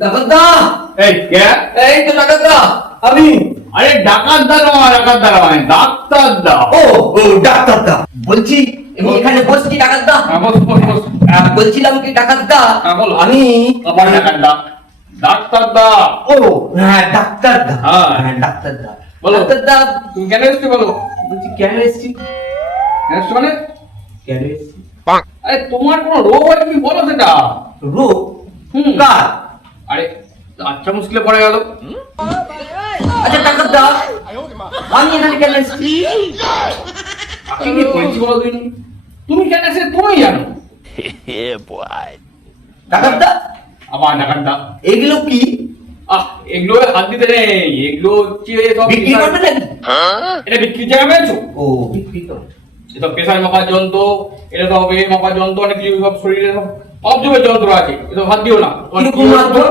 ডাকাতদা, এই কে? এই তো ডাকাতদা, আমি। আরে ডাকাতদা নয়, ডাকাতদা নয়, ডাক্তারদা। ও ও ডাক্তারদা, বলছি আমি এখানে বসছি ডাকাতদা। হ্যাঁ, বস বস বস। বলছিলাম কি ডাকাতদা, হ্যাঁ, বলো। আমি আবার ডাকাতদা। ডাক্তারদা। ও হ্যাঁ ডাক্তারদা, হ্যাঁ। হ্যাঁ ডাক্তারদা। বলো। ডাক্তারদা, তুমি কেন এসছো বলো? বলছি কেন এসছি? কেন এসছো মানে? কেন এসছি? আরে তোমার কোনো রোগ হয় তুমি বলো সেটা। রোগ? হুম। কার? আরে আচ্ছা মুশকিলে পড়ে গেল। আচ্ছা ডাক্তারদা, আমি এখানে কেন এসছি? আপনি কি করেছি বলো তুমি? তুমি কেন এসে তুমি জানো। ডাক্তারদা, আবার ডাকাতদা। এগুলো কি? এগুলো হাত দিতে নেই, এগুলো হচ্ছে সব বিক্রি করবে নাকি? এটা বিক্রির জায়গা পেয়েছো? ও বিক্রি করবে। এটা প্রেসার মাপার যন্ত্র, এটা সব এ মাপার যন্ত্র, অনেক কিছু সব শরীরে সব যুগের যন্ত্র আছে, এটা হাত দিও না। কিরকম মাপবো?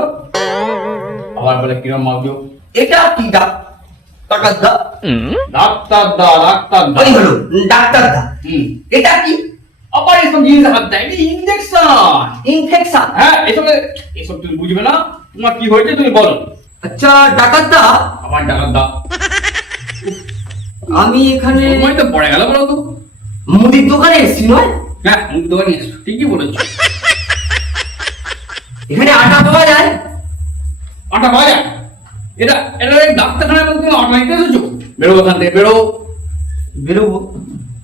আবার বলে কিরম মাপছো? এটা কি ডাক্তারদা? ডাক্তারদা, ডাক্তারদা। ওই হলো ডাক্তারদা। হুম। এটা কি? আবার এসব জিনিস হাত দেয়, এটা ইনজেকশন। ইনফেকশন? হ্যাঁ, এসব তুমি বুঝবে না। তোমার কি হয়েছে তুমি বলো। আচ্ছা ডাক্তারদা, আবার ডাকাতদা। আমি এখানে সময় তো পড়ে গেল বলো তো। মুদির দোকানে এসেছি নয়? হ্যাঁ, মুখ দোকানে এসছো, ঠিকই বলেছো। এখানে আটা পাওয়া যায়? আটা পাওয়া যায়? এটা এটা এই ডাক্তারখানার মধ্যে আটা নিতে এসেছো? বেরো ওখান থেকে, বেরো। বেরোবো?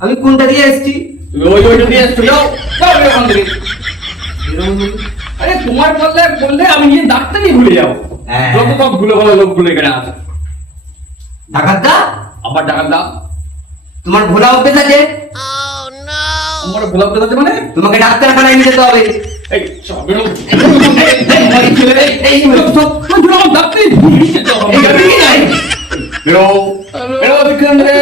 আমি কোনটা দিয়ে এসেছি? তুমি ওইটা দিয়ে এসছো, যাও যাও বেরো ওখান থেকে। বেরোবো? আরে তোমার বললে বললে আমি গিয়ে ডাক্তারই ভুলে যাবো। হ্যাঁ। যত সব ভুলে ভালো লোকগুলো এখানে আছে। ডাক্তারদা, আবার ডাকাতদা। তোমার ভোলা অভ্যেস আছে? আমার ভোলা অভ্যাস আছে মানে? তোমাকে ডাক্তারখানায় নিয়ে যেতে হবে। এই সব বেরো। এই ডাক্তারই ভুলে যেতে হবে। এই গাড়ি কি নাই? বেরো বেরো বিক্রম রে।